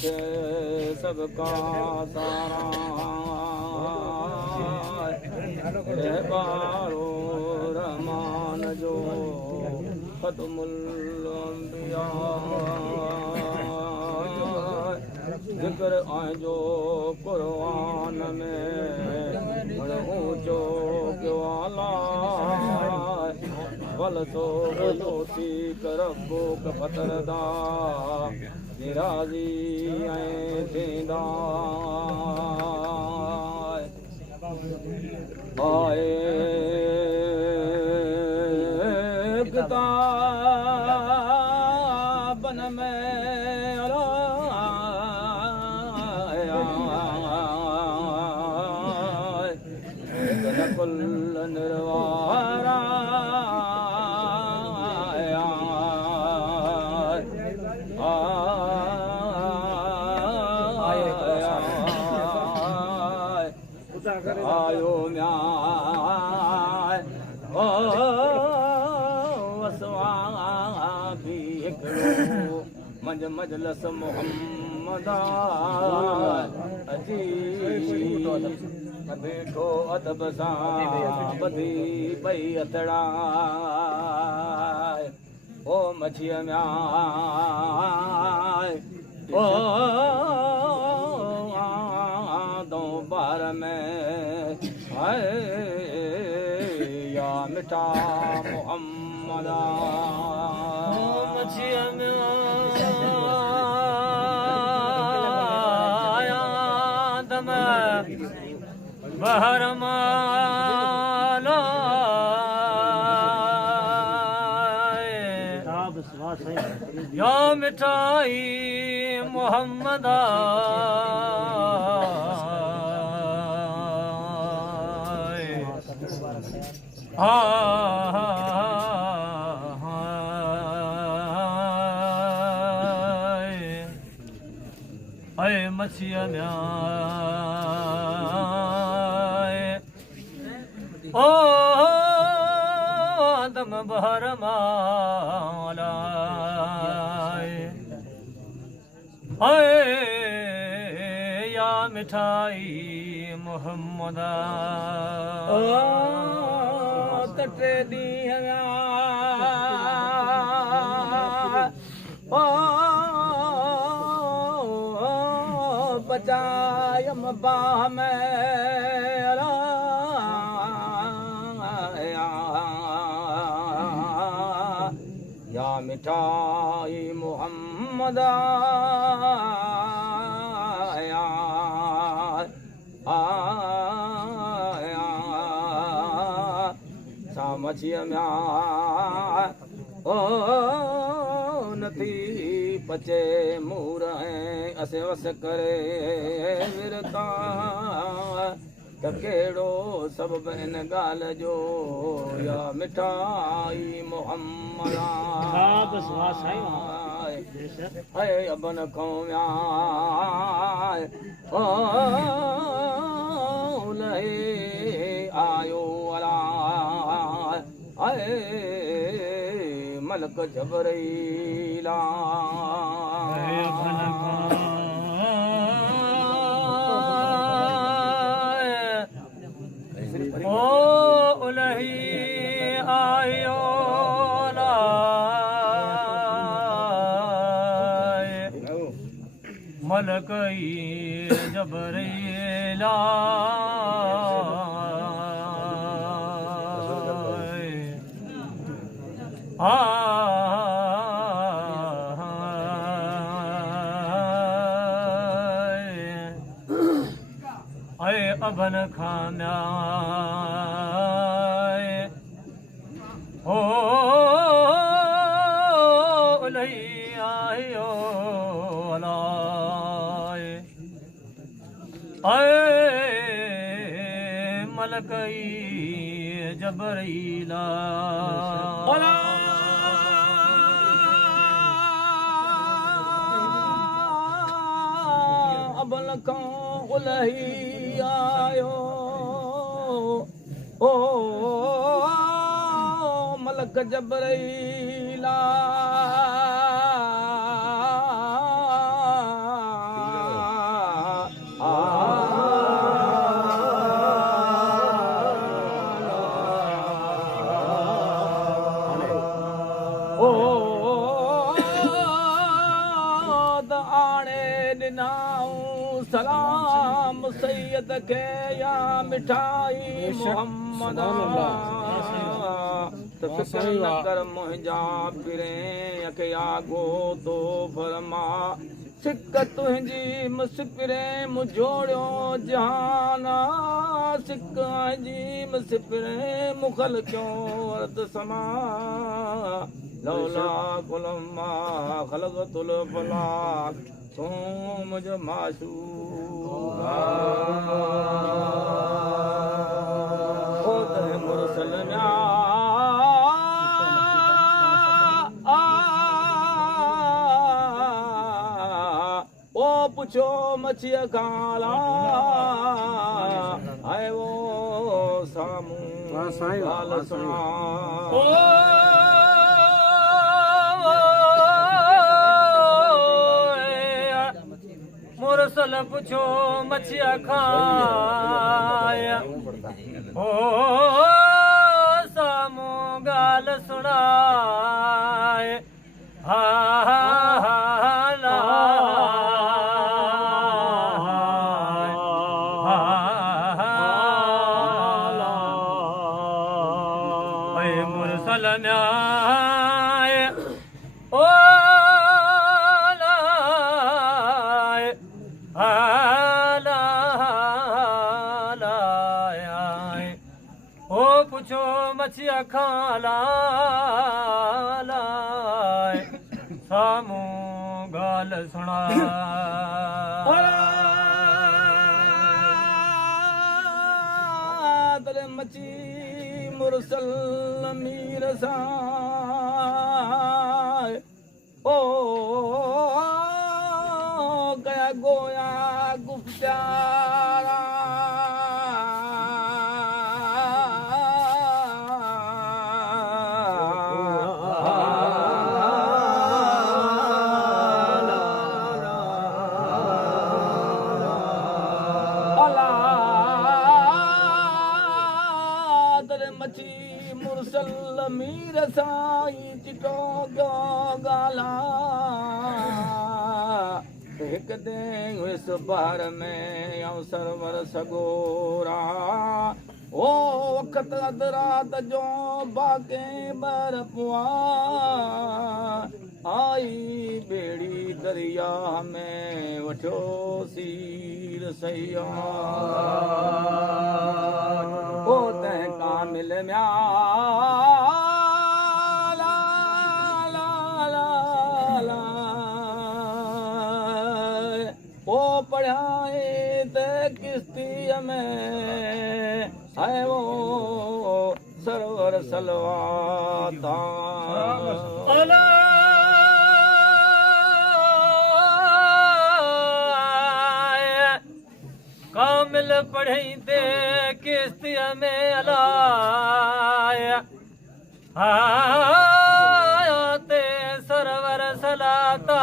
खे सबका सारा रहबारो रहमान जो खत्मुल अंबिया ज़िक्र आहिंजो क़ुरान में ऊंचो कयो आला वलतो वलोसी करबो कपतरदा निराज़ी ऐं थींदा आए किताबन में कुल निर्वारा आयो वसवाबी हिकिड़ो मंझ मजलस मोहम्मद अजी बेठो अदब सां ॿधी पई अतड़ा ओ मछीअ में ओ आदो बार में हाय या मिठा मोहम्मद मछीअ में आया दम बहर माला या मिठाई मोहम्मद आए मछिया में ओ दम बहर माला आए या मिठाई मोहम्मद तटे ॾींहं बचायम बाह में या मिठाई मोहम्मद मछीअ में ओ नथी पचे मूर ऐं असे वस करे विरता त कहिड़ो सबब इन ॻाल्हि जो या मिठाई मोहम्मद ऐं अबन खां ओ लहे आयो अला मलक जबरीला ओ उलही आयो मलक जबरीला आए अबन खाना ओ लई आयो आए मलकई जबरीला अबल खां उलही आयो ओ मलक जबरीला तबीयत खे या मिठाई मोहम्मद त फिक्र न कर मुंहिंजा पिरे अखिया गो तो फरमा सिक तुंहिंजी मुस्पिरे मुझोड़ियो जहान सिक जी मुस्पिरे मुखल क्यों अर्द समा लौला कुलमा खलक़तुल फलाक तू मुझ माशूका खुद मुरसल ओ पुछो मछिया काला आए वो सामू गाल सुना मुरसल पुछो मछिया खाया ओ सामू गाल सुनाए हा मुरसल न्याय ओ ओ पुछो मछिया खाला सामू गाल सुना तले मची मुरसल मीर साए ओ गया गोया गुप्त्यारा मची मुरसल मीर साई चिटो गाला हिक दिन हुयस बहर में आऊं सरवर सगोरा ओ वक़्त अध रात जो बाके बर पुआ आई बेड़ी दरिया में वठो सीर सैया ओ तैं कामिल म्या ला ला ला ला ओ पढ़ाए त किश्तीअ में है वो सरवर सलवाता कामिल पढ़ई ते किश्तिया में अलाया आया ते सरवर सलाता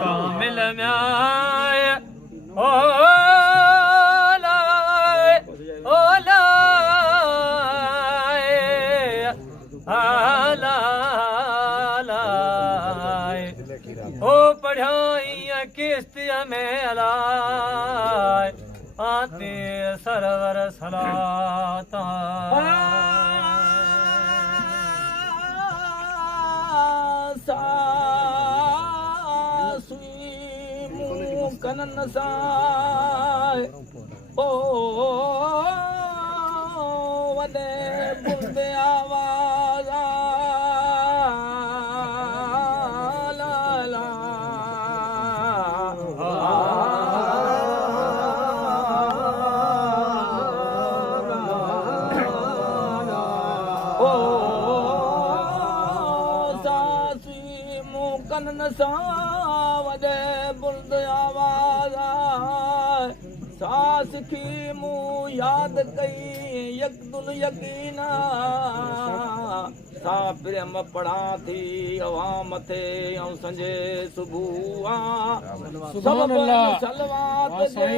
कामिल में आया ओ ओ पढ़ाई किश्तिया में अलाय आते सरवर सलाता सासुई मुँह कनन साए ओ वॾे बुलंद आवाज़ कनन सां वॾे बुलंद आवाज़ सास की मूं यादि कई यकदुल यकीना सा प्रेम पढ़ा थी अवां मथे ऐं संजे सुबुह सुभान अल्लाह। सलवात जे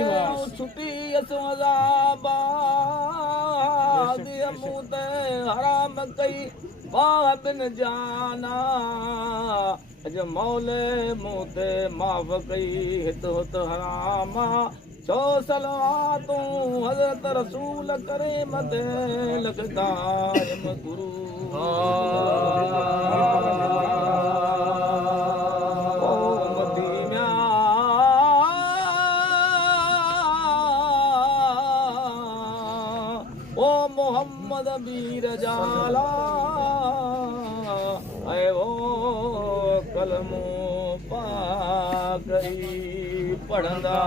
छुटी असो अज़ाबा दिय मूं ते हराम कई वाह बिन जाना अज मौले मूं ते माफ़ कई हित हुत हरामा छो सलवातूं हज़रत रसूल करे मथे लॻंदा गुरू ओ मोहम्मद बीर जाला ऐ ओ कलमो पा गई पढ़ंदा